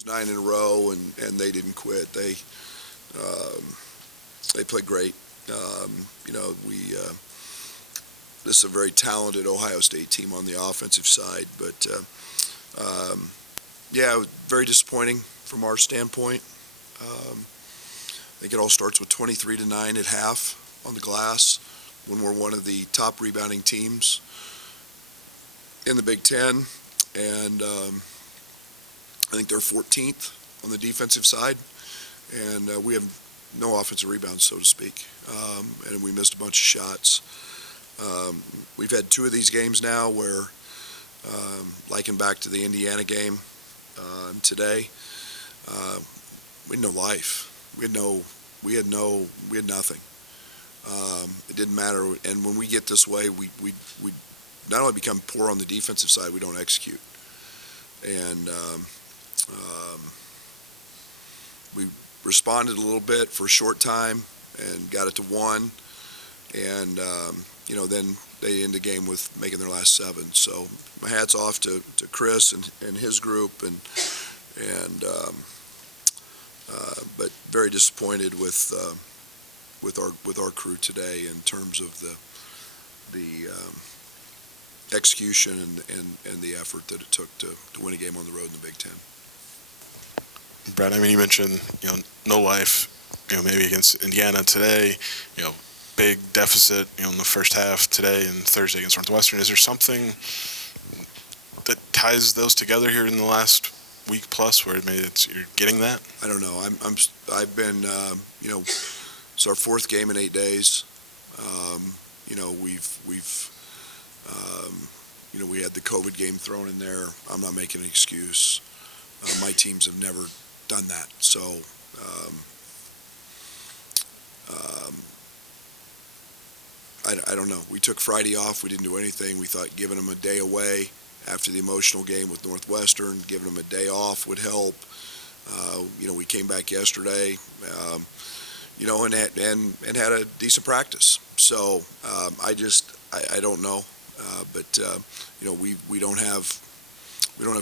lose 9 in a row, and they didn't quit. They played great. You know, this is a very talented Ohio State team on the offensive side, but yeah, very disappointing from our standpoint. I think it all starts with 23-9 at half on the glass when we're one of the top rebounding teams in the Big Ten, and I think they're 14th on the defensive side, and we have no offensive rebounds, so to speak, and we missed a bunch of shots. We've had 2 of these games now where, liking back to the Indiana game today, we had no life. We had nothing. It didn't matter, and when we get this way, we not only become poor on the defensive side, we don't execute. And we responded a little bit for a short time and got it to 1, and you know, then they end the game with making their last 7. So my hat's off to Chris and his group, but very disappointed with our crew today in terms of the execution and the effort that it took to win a game on the road in the Big Ten. Brad, I mean, you mentioned, no life, maybe against Indiana today, big deficit, in the first half today and Thursday against Northwestern. Is there something that ties those together here in the last week plus where maybe you're getting that? I don't know. I've been, it's our 4th game in 8 days. We had the COVID game thrown in there. I'm not making an excuse. My teams have never done that. So, I don't know. We took Friday off. We didn't do anything. We thought giving them a day away after the emotional game with Northwestern, giving them a day off would help. We came back yesterday, and had a decent practice. So I don't know, but we don't have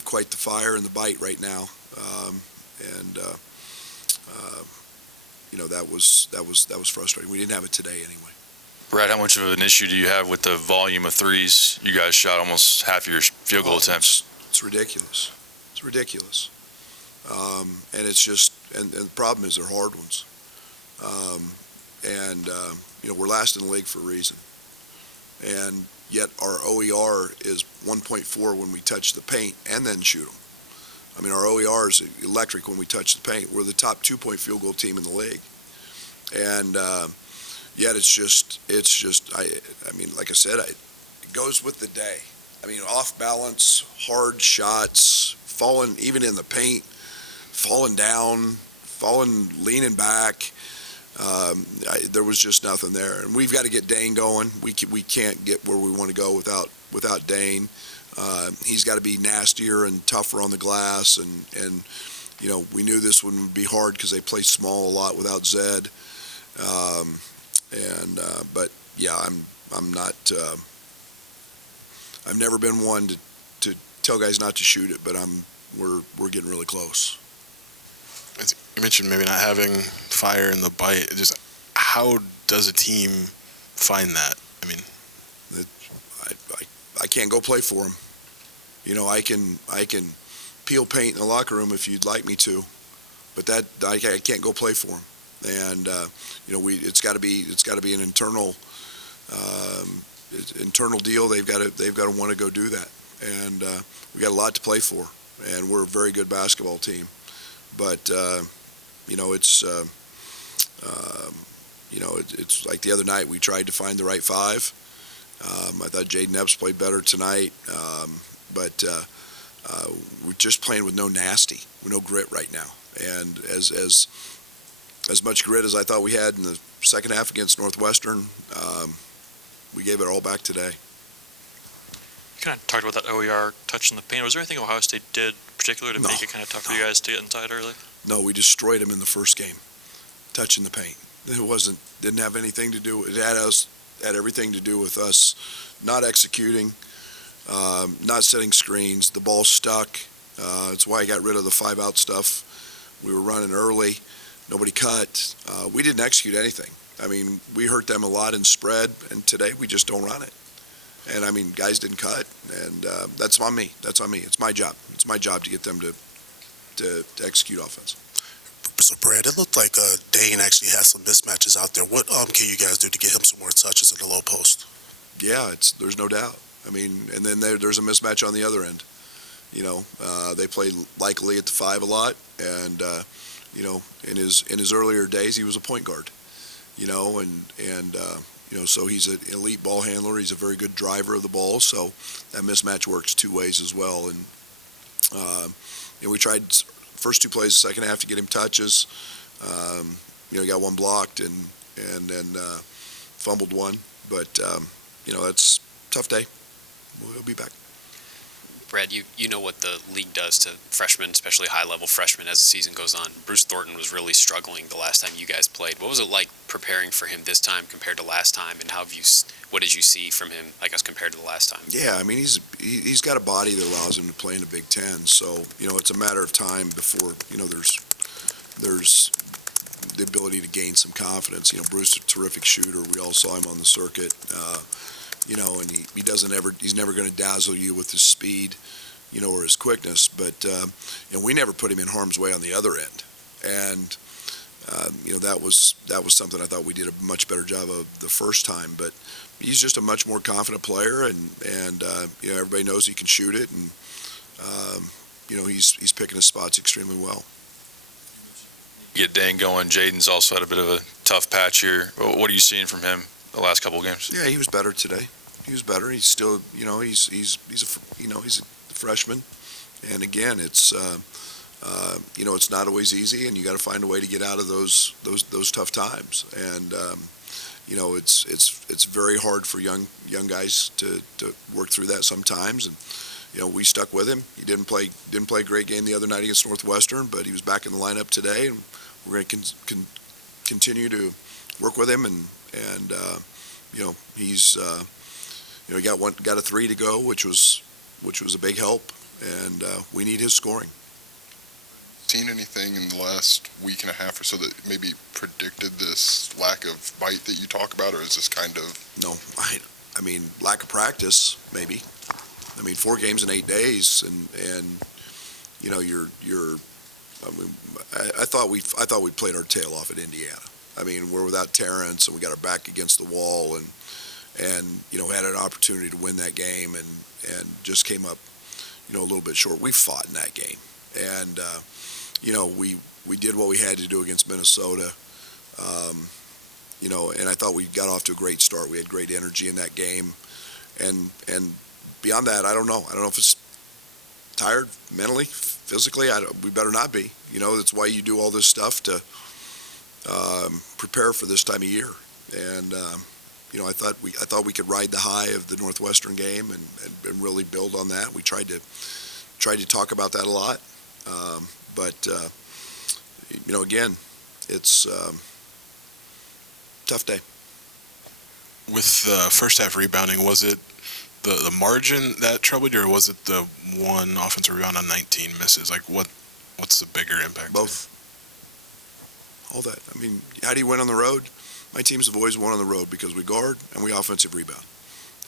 quite the fire and the bite right now, that was frustrating. We didn't have it today anyway. Brad, how much of an issue do you have with the volume of threes? You guys shot almost half your field goal attempts. It's ridiculous. It's ridiculous. And it's just, and the problem is they're hard ones. We're last in the league for a reason. And yet our OER is 1.4 when we touch the paint and then shoot them. I mean, our OER is electric when we touch the paint. We're the top 2-point field goal team in the league. And yet it's just, I mean, like I said, it goes with the day. I mean, off balance, hard shots, falling even in the paint, falling down, leaning back. There was just nothing there, and we've got to get Dane going. We can't get where we want to go without Dane. He's got to be nastier and tougher on the glass, and we knew this would be hard because they play small a lot without Zed. But yeah, I'm not. I've never been one to tell guys not to shoot it, but we're getting really close. You mentioned maybe not having fire in the bite. Just how does a team find that? I mean, I can't go play for them. I can peel paint in the locker room if you'd like me to, but that I can't go play for them. And it's got to be an internal deal. They've got to want to go do that, and we got a lot to play for, and we're a very good basketball team. But it's like the other night we tried to find the right 5. I thought Jaden Epps played better tonight, but we're just playing with no nasty, with no grit right now. And as much grit as I thought we had in the second half against Northwestern, we gave it all back today. You kind of talked about that OER touching the paint. Was there anything Ohio State did in particular to make it kind of tough for you guys to get inside early? No, we destroyed them in the first game, touching the paint. It didn't have anything to do. It had everything to do with us not executing, not setting screens. The ball stuck, It's why I got rid of the 5-out stuff. We were running early. Nobody cut. We didn't execute anything. I mean, we hurt them a lot in spread, and today we just don't run it. And, I mean, guys didn't cut, and that's on me. That's on me. It's my job. It's my job to get them to execute offense. So, Brad, it looked like Dane actually has some mismatches out there. What can you guys do to get him some more touches in the low post? Yeah, there's no doubt. I mean, and then there's a mismatch on the other end. You know, they play likely at the 5 a lot, and you know, in his earlier days, he was a point guard. You know, and you know, so he's an elite ball handler. He's a very good driver of the ball. So that mismatch works two ways as well. And you know, we tried first 2 plays, the second half, to get him touches. You know, he got one blocked and then fumbled one. But you know, that's a tough day. We'll be back. Brad, you know what the league does to freshmen, especially high-level freshmen, as the season goes on. Bruce Thornton was really struggling the last time you guys played. What was it like preparing for him this time compared to last time, and what did you see from him, I guess, compared to the last time? Yeah, I mean, he's got a body that allows him to play in the Big Ten. So, you know, it's a matter of time before, you know, there's the ability to gain some confidence. You know, Bruce is a terrific shooter. We all saw him on the circuit. You know, and he's never going to dazzle you with his speed, you know, or his quickness. But you know, we never put him in harm's way on the other end. And you know, that was something I thought we did a much better job of the first time. But he's just a much more confident player, and you know, everybody knows he can shoot it, and you know, he's picking his spots extremely well. Get Dane going. Jaden's also had a bit of a tough patch here. What are you seeing from him the last couple of games? Yeah, he was better today. He was better. He's still, you know, he's a freshman, and again, it's you know, it's not always easy, and you got to find a way to get out of those tough times. And you know, it's very hard for young guys to work through that sometimes. And you know, we stuck with him. He didn't play a great game the other night against Northwestern, but he was back in the lineup today, and we're going to continue to work with him. And you know, he's you know, he got a 3 to go, which was a big help, and we need his scoring. Seen anything in the last week and a half or so that maybe predicted this lack of bite that you talk about, or is this kind of? No, I mean, lack of practice, maybe. I mean, 4 games in 8 days, and you know, I mean, I thought we played our tail off at Indiana. I mean, we're without Terrence, and we got our back against the wall, and you know, had an opportunity to win that game, and just came up, you know, a little bit short. We fought in that game, and you know, we did what we had to do against Minnesota. You know, and I thought we got off to a great start. We had great energy in that game, and beyond that, I don't know. I don't know if it's tired mentally, physically. We better not be. You know, that's why you do all this stuff to prepare for this time of year. And you know, I thought we could ride the high of the Northwestern game and really build on that. We tried to talk about that a lot, but you know, again, it's tough day. With first half rebounding, was it the margin that troubled you, or was it the one offensive rebound on 19 misses? Like, what's the bigger impact? Both. All that. I mean, how do you win on the road? My teams have always won on the road because we guard and we offensive rebound.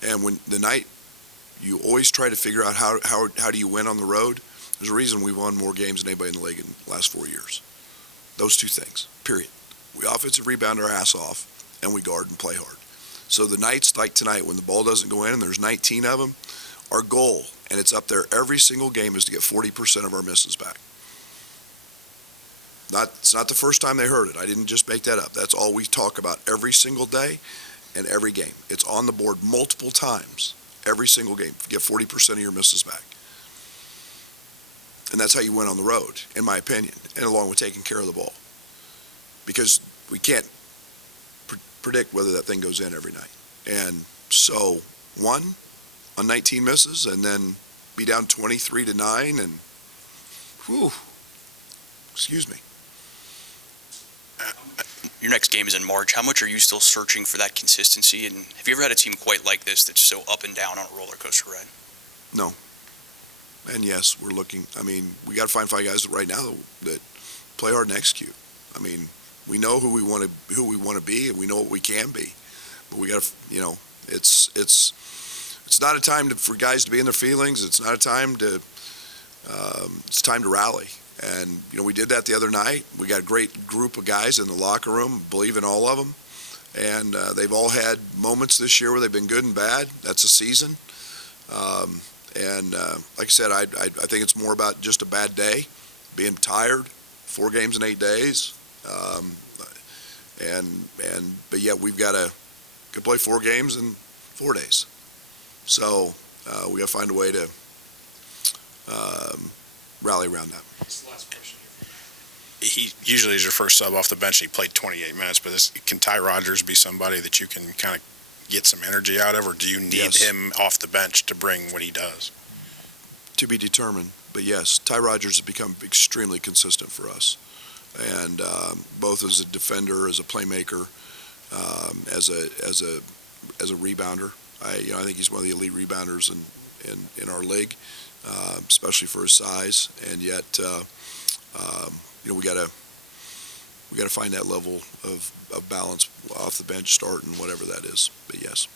And when the night, you always try to figure out how do you win on the road. There's a reason we've won more games than anybody in the league in the last 4 years. Those 2 things, period. We offensive rebound our ass off, and we guard and play hard. So the nights like tonight, when the ball doesn't go in and there's 19 of them, our goal, and it's up there every single game, is to get 40% of our misses back. It's not the first time they heard it. I didn't just make that up. That's all we talk about every single day and every game. It's on the board multiple times every single game. Get 40% of your misses back. And that's how you win on the road, in my opinion, and along with taking care of the ball. Because we can't predict whether that thing goes in every night. And so, 1 on 19 misses, and then be down 23-9, and whew, excuse me. Your next game is in March. How much are you still searching for that consistency? And have you ever had a team quite like this that's so up and down on a roller coaster ride? No. And yes, we're looking, we got to find 5 guys right now that play hard and execute. We know who we want to be, and we know what we can be. But we got to, it's not a time for guys to be in their feelings. It's not a time to, it's time to rally. And, we did that the other night. We got a great group of guys in the locker room, believe in all of them. And they've all had moments this year where they've been good and bad. That's a season. Like I said, I think it's more about just a bad day, being tired, 4 games in 8 days. But yet we've got to play 4 games in 4 days. So we got to find a way to rally around that. He usually is your first sub off the bench. He played 28 minutes, but can Ty Rodgers be somebody that you can kind of get some energy out of, or do you need him off the bench to bring what he does? To be determined, but yes, Ty Rodgers has become extremely consistent for us, and both as a defender, as a playmaker, as a rebounder. I think he's one of the elite rebounders in our league, especially for his size. And yet, we got to find that level of balance off the bench, start, and whatever that is. But yes.